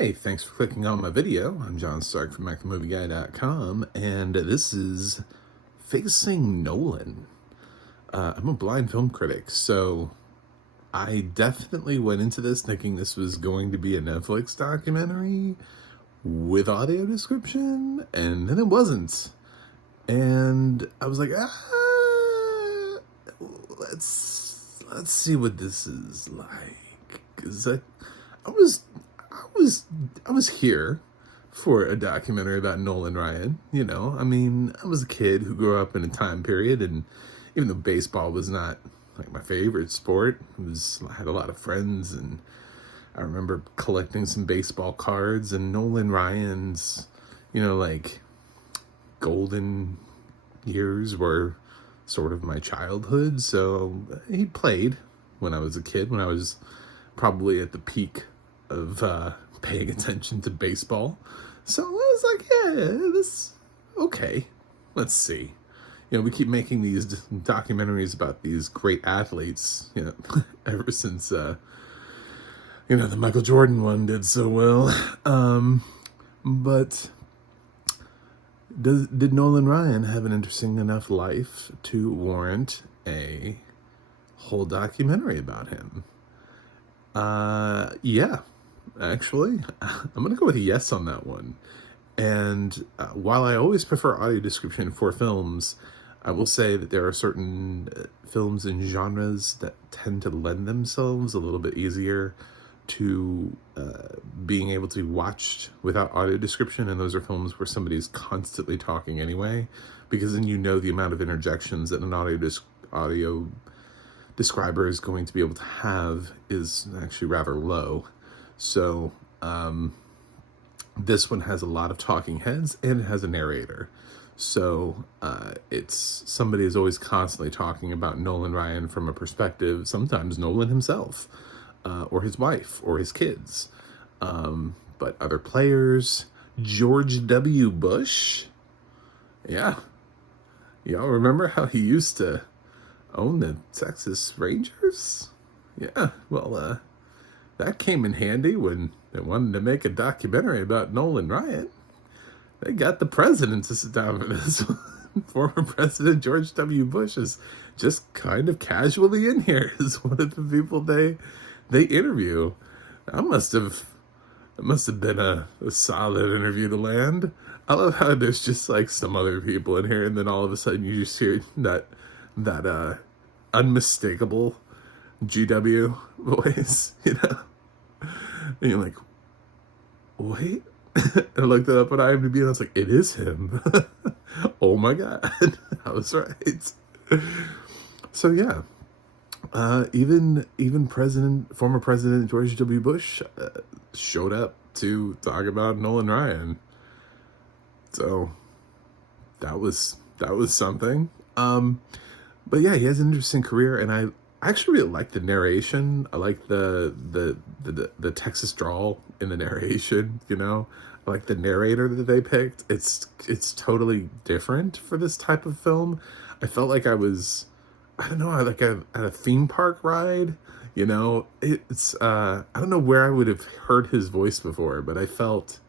Hey, thanks for clicking on my video. I'm John Stark from MacTheMovieGuy.com, and this is Facing Nolan. I'm a blind film critic, so I definitely went into this thinking this was going to be a Netflix documentary with audio description, and then it wasn't. And I was like, let's see what this is like, because I was I was here for a documentary about Nolan Ryan. I mean, I was a kid who grew up in a time period, and even though baseball was not like my favorite sport, I had a lot of friends, and I remember collecting some baseball cards, and Nolan Ryan's, like golden years were sort of my childhood. So he played when I was a kid, when I was probably at the peak of paying attention to baseball. So I was like, yeah, okay, let's see. We keep making these documentaries about these great athletes, ever since, the Michael Jordan one did so well. But did Nolan Ryan have an interesting enough life to warrant a whole documentary about him? Yeah, actually, I'm going to go with a yes on that one. And while I always prefer audio description for films, I will say that there are certain films and genres that tend to lend themselves a little bit easier to being able to be watched without audio description, and those are films where somebody's constantly talking anyway, because then the amount of interjections that an audio describer is going to be able to have is actually rather low. So this one has a lot of talking heads, and it has a narrator. So it's somebody is always constantly talking about Nolan Ryan from a perspective, sometimes Nolan himself, or his wife, or his kids, but other players. George W. Bush, yeah, y'all remember how he used to own the Texas Rangers? Yeah, well, that came in handy when they wanted to make a documentary about Nolan Ryan. They got the president to sit down for this. Former President George W. Bush is just kind of casually in here as one of the people they interview. That must have been a solid interview to land. I love how there's just like some other people in here, and then all of a sudden you just hear that unmistakable GW voice, and you're like, wait. And I looked it up on IMDb, and I was like, it is him. Oh my god, I was right. So yeah, even former President George W. Bush showed up to talk about Nolan Ryan. So that was something. But yeah, he has an interesting career, and I actually really like the narration. I like the Texas drawl in the narration. I like the narrator that they picked. It's totally different for this type of film. I felt like I was, I don't know, like at a theme park ride. It's I don't know where I would have heard his voice before, but I felt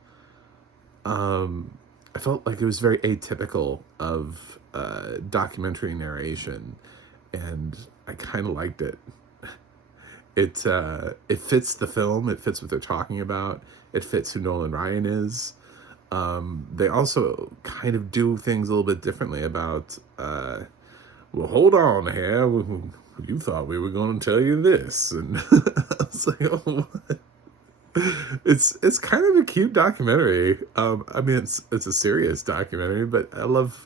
like it was very atypical of documentary narration, and I kind of liked it. It fits the film. It fits what they're talking about. It fits who Nolan Ryan is. They also kind of do things a little bit differently about, well, hold on here. You thought we were going to tell you this. And I was like, oh, what? It's kind of a cute documentary. I mean, it's a serious documentary, but I love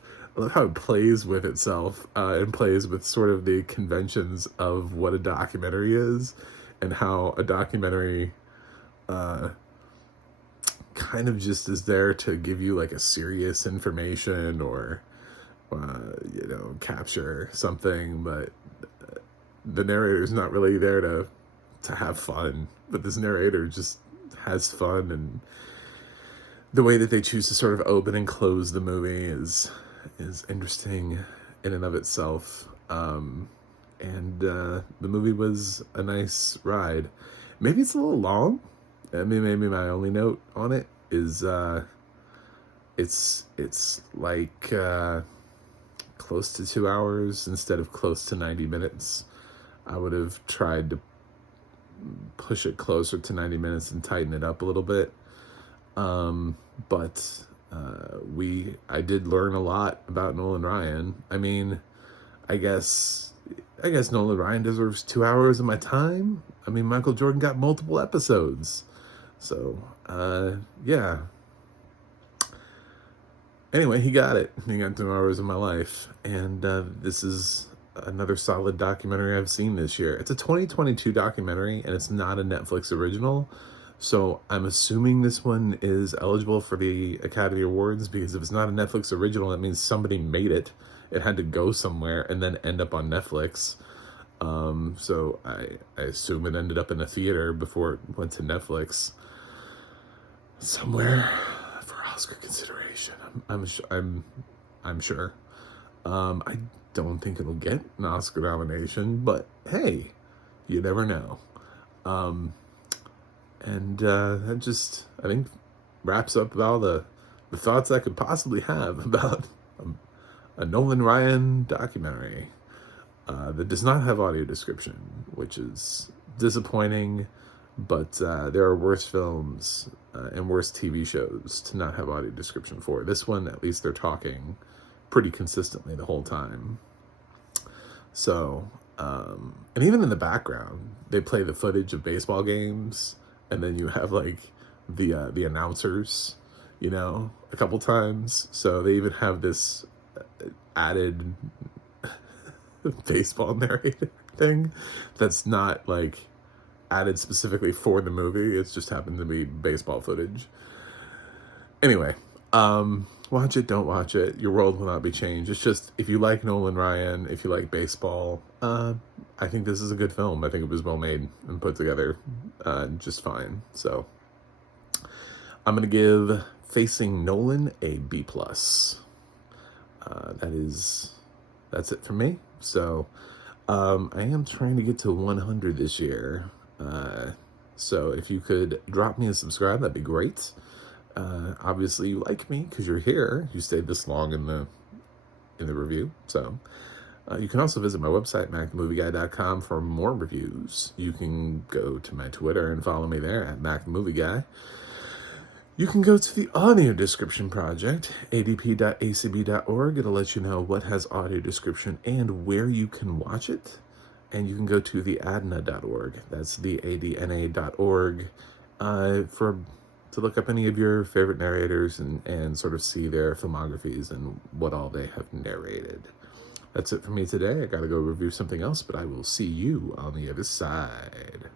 how it plays with itself, and plays with sort of the conventions of what a documentary is, and how a documentary kind of just is there to give you like a serious information, or capture something, but the narrator is not really there to have fun. But this narrator just has fun, and the way that they choose to sort of open and close the movie is interesting in and of itself. And the movie was a nice ride. Maybe it's a little long. I mean, maybe my only note on it is it's like close to 2 hours instead of close to 90 minutes. I would have tried to push it closer to 90 minutes and tighten it up a little bit. But I did learn a lot about Nolan Ryan. I mean, I guess Nolan Ryan deserves 2 hours of my time. I mean, Michael Jordan got multiple episodes. So, yeah. Anyway, he got it. He got 2 hours of my life. And this is another solid documentary I've seen this year. It's a 2022 documentary, and it's not a Netflix original. So I'm assuming this one is eligible for the Academy Awards, because if it's not a Netflix original, that means somebody made it. It had to go somewhere and then end up on Netflix. So I assume it ended up in a theater before it went to Netflix somewhere for Oscar consideration. I'm sure. I don't think it'll get an Oscar nomination, but hey, you never know. And that just, I think, wraps up all the thoughts I could possibly have about a Nolan Ryan documentary that does not have audio description, which is disappointing, but there are worse films and worse TV shows to not have audio description for. This one, at least they're talking pretty consistently the whole time. So, and even in the background, they play the footage of baseball games, and then you have like the announcers, you know, a couple times. So they even have this added baseball narrator thing that's not like added specifically for the movie. It's just happened to be baseball footage. Anyway, watch it, don't watch it. Your world will not be changed. It's just, if you like Nolan Ryan, if you like baseball, I think this is a good film. I think it was well made and put together just fine. So I'm going to give Facing Nolan a B+. That's it for me. So I am trying to get to 100 this year. So if you could drop me a subscribe, that'd be great. Obviously you like me because you're here. You stayed this long in the review. So you can also visit my website, macthemovieguy.com, for more reviews. You can go to my Twitter and follow me there at macthemovieguy. You can go to the audio description project, adp.acb.org. It'll let you know what has audio description and where you can watch it. And you can go to the adna.org. That's the adna.org to look up any of your favorite narrators and sort of see their filmographies and what all they have narrated. That's it for me today. I gotta go review something else, but I will see you on the other side.